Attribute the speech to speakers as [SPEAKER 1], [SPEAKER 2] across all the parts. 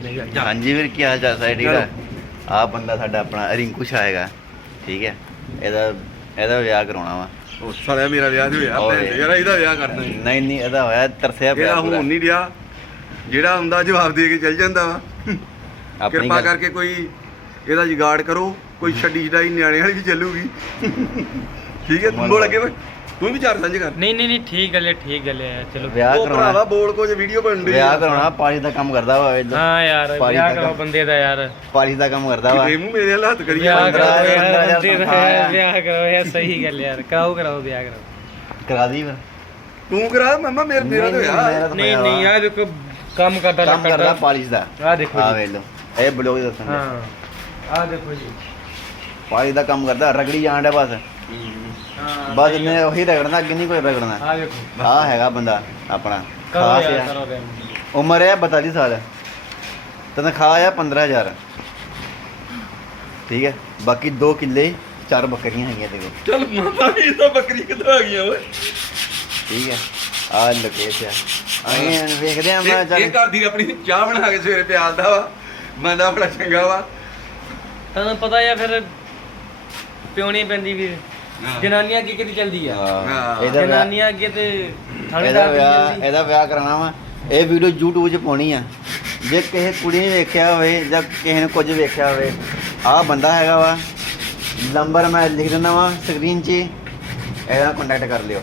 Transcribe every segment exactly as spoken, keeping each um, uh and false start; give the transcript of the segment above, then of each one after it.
[SPEAKER 1] ਹਾਂਜੀ ਵੀਰ ਕੀ ਹਾਲ ਚਾਲ ਸਾਰੇ ਠੀਕ ਆ ਆ ਬੰਦਾ ਸਾਡਾ ਆਪਣਾ ਰਿੰਕੂ ਸ਼ਾਹ ਹੈਗਾ ਠੀਕ ਹੈ ਇਹਦਾ ਇਹਦਾ ਵਿਆਹ ਕਰਾਉਣਾ ਵਾ
[SPEAKER 2] ਉਹ ਸਾਲਿਆ ਮੇਰਾ ਵਿਆਹ ਨਹੀਂ ਹੋਇਆ ਭੈਣ ਯਾਰ ਇਹਦਾ ਵਿਆਹ ਕਰਨਾ ਹੀ
[SPEAKER 1] ਨਹੀਂ ਨਹੀਂ ਇਹਦਾ ਹੋਇਆ ਤਰਸਿਆ ਪਿਆ
[SPEAKER 2] ਇਹਦਾ ਹੁਣ ਨਹੀਂ ਰਿਹਾ ਜਿਹੜਾ ਹੁੰਦਾ ਜਵਾਬ ਦੇ ਕੇ ਚੱਲ ਜਾਂਦਾ ਵਾ
[SPEAKER 1] ਆਪਣੀ
[SPEAKER 2] ਕਿਰਪਾ
[SPEAKER 1] ਗੱਲ-
[SPEAKER 2] ਕਰਕੇ ਕੋਈ ਇਹਦਾ ਜੁਗਾੜ ਕਰੋ ਕੋਈ ਛੱਡੀ ਛਡਾਈ ਨਿਆਣੇ ਵਾਲੀ ਵੀ ਚੱਲੂਗੀ ਠੀਕ ਹੈ ਤੂੰ ਬੋਲ ਅੱਗੇ ਵੇ ਤੂੰ ਵੀ ਚਾਰ ਸਾਂਝੇ ਕਰ
[SPEAKER 3] ਨਹੀਂ ਨਹੀਂ ਨਹੀਂ ਠੀਕ ਗੱਲ ਹੈ ਠੀਕ ਗੱਲ ਹੈ ਚਲੋ
[SPEAKER 1] ਵਿਆਹ
[SPEAKER 2] ਉਹ ਭਰਾਵਾ
[SPEAKER 1] ਕਰਾਉਣਾ
[SPEAKER 2] ਬੋਲ ਕੁਝ ਵੀਡੀਓ ਬਣ ਰਹੀ
[SPEAKER 1] ਵਿਆਹ ਕਰਾਉਣਾ ਪਾਲੀ ਦਾ ਕੰਮ ਕਰਦਾ ਵਾ ਇਹ
[SPEAKER 3] ਹਾਂ ਯਾਰ
[SPEAKER 1] ਪਾਰੀ
[SPEAKER 3] ਵਿਆਹ
[SPEAKER 1] ਦਾ
[SPEAKER 3] ਕਰੋ
[SPEAKER 1] ਕੰਮ।
[SPEAKER 3] ਬੰਦੇ ਦਾ ਯਾਰ
[SPEAKER 1] ਪਾਲੀ ਦਾ ਕੰਮ ਕਰਦਾ ਵਾ
[SPEAKER 2] ਇਹ ਮੂੰਹ ਮੇਰੇ ਵੱਲ ਹੱਥ ਕਰੀ
[SPEAKER 3] ਵਿਆਹ
[SPEAKER 2] ਜਾਂਦਾ।
[SPEAKER 3] ਕਰੋ
[SPEAKER 1] ਪੰਦਰਾਂ
[SPEAKER 3] ਯਾਰ
[SPEAKER 1] ਹਜ਼ਾਰ
[SPEAKER 3] ਬੰਦੇ ਦਾ
[SPEAKER 1] ਤਨਖਾਹ
[SPEAKER 3] ਯਾਰ,
[SPEAKER 1] ਆ।
[SPEAKER 3] ਵਿਆਹ ਕਰੋ ਯਾਰ ਸਹੀ ਗੱਲ ਯਾਰ ਕਰਾਓ ਕਰਾਓ ਵਿਆਹ ਕਰਾਓ
[SPEAKER 1] ਕਰਾ ਦੀ ਫਿਰ
[SPEAKER 2] ਤੂੰ ਕਰਾ ਮਮਾ ਮੇਰੇ ਤੇਰਾ ਤੇ
[SPEAKER 1] ਨਹੀਂ,
[SPEAKER 2] ਹੋਇਆ
[SPEAKER 1] ਮੇਰਾ ਤਾਂ
[SPEAKER 3] ਨਹੀਂ
[SPEAKER 1] ਹੋਇਆ
[SPEAKER 3] ਨਹੀਂ
[SPEAKER 1] ਵਾ।
[SPEAKER 3] ਆ ਦੇਖੋ ਕੰਮ ਕਰਦਾ
[SPEAKER 1] ਕੰਮ ਕਰਦਾ
[SPEAKER 3] ਕਰਦਾ
[SPEAKER 1] ਪਾਲਿਸ਼ ਦਾ
[SPEAKER 3] ਆ ਦੇਖੋ
[SPEAKER 1] ਆ
[SPEAKER 3] ਜੀ
[SPEAKER 1] ਵੇਖ ਲਓ ਇਹ ਬਲੌਗ ਦੱਸਣ
[SPEAKER 3] ਹਾਂ ਆ ਦੇਖੋ ਜੀ
[SPEAKER 1] ਪਾਲਿਸ਼ ਦਾ ਕੰਮ ਕਰਦਾ ਰਗੜੀ ਜਾਣ ਡਿਆ ਬਸ
[SPEAKER 3] ਹਾਂ
[SPEAKER 1] ਬਸ ਇਹਨੇ ਉਹੀ ਰਗੜਨਾ ਅੱਗੇ ਨਹੀਂ ਕੋਈ ਰਗੜਨਾ
[SPEAKER 3] ਆ ਦੇਖੋ
[SPEAKER 1] ਆ ਹੈਗਾ ਬੰਦਾ ਆਪਣਾ
[SPEAKER 3] ਕਰੋ
[SPEAKER 1] ਖਾਸ
[SPEAKER 3] ਯਾਰ
[SPEAKER 1] ਆ
[SPEAKER 3] ਕਰੋ ਯਾਰ
[SPEAKER 1] ਉਮਰ ਹੈ ਬਤਾਲੀ ਸਾਲ ਤਨਖਾਹ ਆ ਪੰਦਰਾਂ ਹਜ਼ਾਰ ਠੀਕ ਹੈ ਬਾਕੀ ਦੋ ਕਿੱਲੇ ਚਾਰ ਬੱਕਰੀਆਂ ਹੈਗੀਆਂ ਦੇਖੋ
[SPEAKER 2] ਚੱਲ ਮਾਤਾ ਵੀ ਤਾਂ ਬੱਕਰੀ ਕਿੱਥੋਂ ਆ ਗਈਆਂ ਓਏ
[SPEAKER 1] ਠੀਕ ਹੈ ਆ ਲੋਕੇਸ਼ ਆ ਅਸੀਂ ਵੇਖਦੇ ਆ ਮੈਂ
[SPEAKER 2] ਇਹ ਇਹ
[SPEAKER 1] ਚੱਲ
[SPEAKER 2] ਘਰ ਦੀ ਆਪਣੀ ਚਾਹ ਬਣਾ ਕੇ ਸਵੇਰੇ ਪਿਆਲਦਾ ਵਾ ਬੰਦਾ ਬੜਾ ਚੰਗਾ ਵਾ
[SPEAKER 3] ਤੁਹਾਨੂੰ ਪਤਾ ਆ ਫਿਰ ਪਿਉਣੀ ਪੈਂਦੀ ਵੀ ਜਨਾਨੀਆਂ ਅੱਗੇ ਕਿਤੇ ਚੱਲਦੀ ਆ
[SPEAKER 1] ਹਾਂ, ਇਹਦਾ ਵਿਆਹ
[SPEAKER 3] ਜਨਾਨੀਆਂ ਅੱਗੇ ਤੇ
[SPEAKER 1] ਇਹਦਾ
[SPEAKER 3] ਥਾਣੇਦਾਰ ਦੀ
[SPEAKER 1] ਵਿਆਹ
[SPEAKER 3] ਚੱਲਦੀ।
[SPEAKER 1] ਇਹਦਾ ਵਿਆਹ ਕਰਾਉਣਾ ਵਾ ਇਹ ਵੀਡੀਓ YouTube 'ਚ ਪਾਉਣੀ ਆ ਜੇ ਕਿਸੇ ਕੁੜੀ ਨੇ ਵੇਖਿਆ ਹੋਵੇ ਜਾਂ ਕਿਸੇ ਨੇ ਕੁਝ ਵੇਖਿਆ ਹੋਵੇ ਆਹ ਬੰਦਾ ਹੈਗਾ ਵਾ ਨੰਬਰ ਮੈਂ ਲਿਖ ਦਿੰਦਾ ਵਾ ਸਕਰੀਨ 'ਚ ਇਹਦਾ ਕੰਟੈਕਟ ਕਰ ਲਿਓ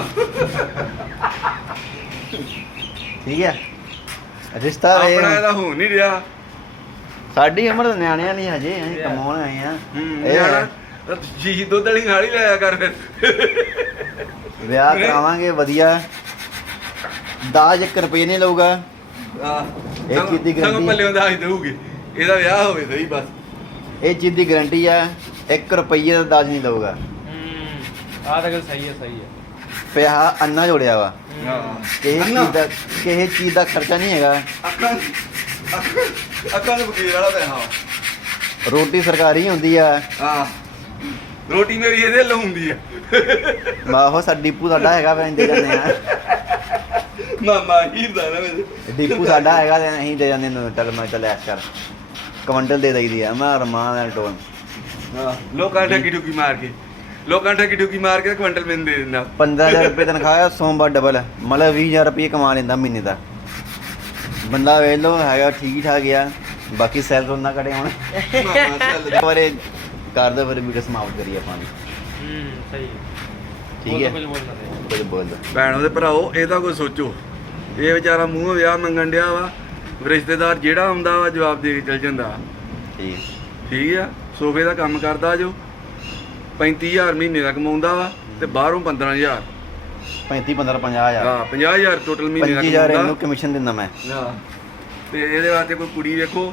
[SPEAKER 1] ਠੀਕ ਹੈ ਰਿਸ਼ਤਾ ਇਹ
[SPEAKER 2] ਆਪਣਾ ਇਹਦਾ ਹੋ ਨਹੀਂ ਰਿਹਾ
[SPEAKER 1] ਸਾਡੀ ਉਮਰ ਤਾਂ ਨਿਆਣਿਆਂ ਨਹੀਂ ਹਜੇ ਅਸੀਂ ਕਮਾਉਣ ਆਏ ਆ
[SPEAKER 2] ਨਿਆਣਾ ਜੀ ਦੁੱਧ ਵਾਲੀ ਖਾਲੀ ਲਾਇਆ ਕਰ ਫਿਰ
[SPEAKER 1] ਵਿਆਹ ਕਰਾਵਾਂਗੇ ਵਧੀਆ ਦਾਜ ਇੱਕ ਰੁਪਏ ਨਹੀਂ ਲਊਗਾ
[SPEAKER 2] ਆ
[SPEAKER 1] ਇਹ ਚੀਜ਼ ਦੀ guarantee
[SPEAKER 2] ਸੰਗ ਪੱਲੇ ਦਾ ਹੀ ਦੇਊਗੇ ਇਹਦਾ ਵਿਆਹ ਹੋਵੇ ਸਹੀ ਬਸ
[SPEAKER 1] ਇਹ ਚੀਜ਼ ਦੀ ਗਾਰੰਟੀ ਆ ਇੱਕ ਰੁਪਈਏ ਦਾ ਦਾਜ ਨਹੀਂ ਲਊਗਾ
[SPEAKER 3] ਹੂੰ ਆ ਤਾਂ ਗੱਲ ਸਹੀ ਹੈ ਸਹੀ ਹੈ
[SPEAKER 1] ਪਿਆ ਅੰਨਾ ਜੋੜਿਆ ਵਾ
[SPEAKER 2] ਹਾਂ
[SPEAKER 1] ਕਿਸੇ ਚੀਜ਼ ਦਾ ਕਿਸੇ ਚੀਜ਼ ਦਾ ਖਰਚਾ ਨਹੀਂ ਹੈਗਾ
[SPEAKER 2] ਅੱਖਾਂ ਅੱਖਾਂ- ਅੱਖਾਂ ਦੇ ਵਕੀਲ ਵਾਲਾ ਪੈਸਾ ਵਾ
[SPEAKER 1] ਰੋਟੀ ਸਰਕਾਰੀ ਹੁੰਦੀ ਆ
[SPEAKER 2] ਹਾਂ ਰੋਟੀ ਮੇਰੀ ਇਹਦੇ ਲਾਉਂਦੀ ਆ
[SPEAKER 1] ਮਾਹੋ ਸਾਡਾ ਡੀਪੂ ਸਾਡਾ ਹੈਗਾ ਵੇ ਦੇ ਜਾਂਦੇ ਆ
[SPEAKER 2] ਮਾਮਾ ਹੀਰਦਾ ਨਾ ਮੇਰੇ
[SPEAKER 1] ਡੀਪੂ ਸਾਡਾ ਹੈਗਾ ਤੇ ਅਸੀਂ ਦੇ ਜਾਂਦੇ ਨੂੰ ਚੱਲ ਮੈਂ ਚੱਲ ਐਸ ਕਰ ਕਵੰਟਲ ਦੇ ਦਈਦੀ ਆ ਮੈਂ ਰਮਾਨ ਨਾਲ ਟੋਨ
[SPEAKER 2] ਹਾਂ ਲੋਕਾਂ ਨੇ ਠੱਗੀ ਠੁੱਗੀ ਮਾਰ ਕੇ ਲੋਕਾਂ ਨੇ ਠੱਗੀ ਠੁੱਗੀ ਮਾਰ ਕੇ ਕੁਇੰਟਲ ਮੈਨੂੰ ਦੇ ਦਿੰਦਾ
[SPEAKER 1] ਪੰਦਰਾਂ ਹਜ਼ਾਰ ਰੁਪਏ ਤਨਖਾਹ ਆ ਸੋਮਵਾਰ ਡਬਲ ਮਤਲਬ ਵੀਹ ਹਜ਼ਾਰ ਰੁਪਏ ਕਮਾ ਲੈਂਦਾ ਮਹੀਨੇ ਦਾ ਬੰਦਾ ਵੇਖ ਲਓ ਹੈਗਾ ਠੀਕ ਹੀ ਠਾਕ ਆ ਬਾਕੀ ਸੈਲ ਤੋਂ ਨਾ ਕੜੇ ਹੁਣ
[SPEAKER 2] ਮਾਮਾ ਚੱਲ
[SPEAKER 1] ਬਾਰੇ ਕਰ ਦੋ ਫਿਰ ਵੀਡੀਓ ਸਮਾਪਤ ਕਰੀਏ ਆਪਾਂ ਵੀ।
[SPEAKER 3] ਹੂੰ ਸਹੀ ਹੈ
[SPEAKER 1] ਠੀਕ ਹੈ
[SPEAKER 3] ਕੁਝ ਬੋਲਣਾ ਨਹੀਂ
[SPEAKER 1] ਕੁਝ ਬੋਲ ਦੋ
[SPEAKER 2] ਭੈਣੋ ਦੇ ਭਰਾਓ ਇਹਦਾ ਕੋਈ ਸੋਚੋ ਇਹ ਵਿਚਾਰਾ ਮੂੰਹ ਵਿਆਹ ਮੰਗਣ ਡਿਆ ਵਾ ਰਿਸ਼ਤੇਦਾਰ ਜਿਹੜਾ ਆਉਂਦਾ ਵਾ ਜਵਾਬ ਦੇ ਕੇ ਚਲ ਜਾਂਦਾ
[SPEAKER 1] ਠੀਕ
[SPEAKER 2] ਠੀਕ ਆ ਸੋਫੇ ਦਾ ਕੰਮ ਕਰਦਾ ਜੋ ਪੈਂਤੀ ਹਜ਼ਾਰ ਮਹੀਨੇ ਦਾ ਕਮਾਉਂਦਾ ਵਾ ਤੇ ਬਾਹਰੋਂ ਪੰਦਰਾਂ ਹਜ਼ਾਰ
[SPEAKER 1] ਪੈਂਤੀ ਪੰਦਰਾਂ ਪੰਜਾਹ ਹਜ਼ਾਰ
[SPEAKER 2] ਹਾਂ ਪੰਜਾਹ ਹਜ਼ਾਰ ਟੋਟਲ ਮਹੀਨੇ ਦਾ
[SPEAKER 1] ਪੱਚੀ ਹਜ਼ਾਰ ਇਹਨੂੰ
[SPEAKER 2] ਕਮਾਉਂਦਾ
[SPEAKER 1] ਕਮਿਸ਼ਨ ਦਿੰਦਾ ਮੈਂ
[SPEAKER 2] ਹਾਂ ਤੇ ਇਹਦੇ ਵਾਸਤੇ ਕੋਈ ਕੁੜੀ ਵੇਖੋ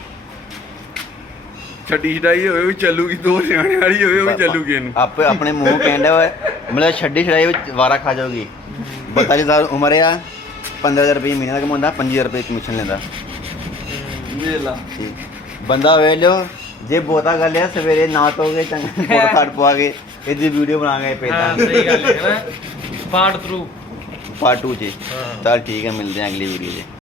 [SPEAKER 2] ਛੱਡੀ ਛਡਾਈ ਹੋਵੇ ਵੀ ਚੱਲੂਗੀ ਦੋ ਸਿਆਣੇ ਵਾਲੀ ਹੋਵੇ ਉਹ ਵੀ ਚੱਲੂਗੀ ਇਹਨੂੰ
[SPEAKER 1] ਆਪੇ ਆਪਣੇ ਮੂੰਹ ਕਹਿੰਦਾ ਵਾ ਮਤਲਬ ਛੱਡੀ ਛੜਾਈ ਵਿੱਚ ਵਾਰਾ ਖਾ ਜਾਊਗੀ ਬਤਾਲੀ ਸਾਲ ਉਮਰ ਆ ਪੰਦਰਾਂ ਹਜ਼ਾਰ ਰੁਪਏ ਮਹੀਨੇ ਦਾ ਕਮਾਉਂਦਾ ਪੰਜੀ ਹਜ਼ਾਰ ਰੁਪਏ ਕਮਿਸ਼ਨ ਲੈਂਦਾ
[SPEAKER 2] ਵੇਖ ਲਾ
[SPEAKER 1] ਠੀਕ ਬੰਦਾ ਵੇਖ ਲਿਓ ਜੇ ਬਹੁਤਾ ਗੱਲ ਆ ਸਵੇਰੇ ਨਾ ਤੋਗੇ ਚੰਗਾ ਫੋਟੋ ਕਾਟ ਪਵਾ ਕੇ ਇਹਦੀ ਵੀਡੀਓ ਬਣਾ ਕੇ ਭੇਜ
[SPEAKER 3] ਹਾਂ
[SPEAKER 1] ਦਾਂਗੇ
[SPEAKER 3] ਸਹੀ ਗੱਲ ਹੈ ਨਾ ਪਾਰਟ ਥਰੂ
[SPEAKER 1] ਪਾਰਟ ਟੂ 'ਚ
[SPEAKER 3] ਹਾਂ
[SPEAKER 1] ਚੱਲ ਠੀਕ ਹੈ ਮਿਲਦੇ ਹਾਂ ਅਗਲੀ ਵੀਡੀਓ 'ਚ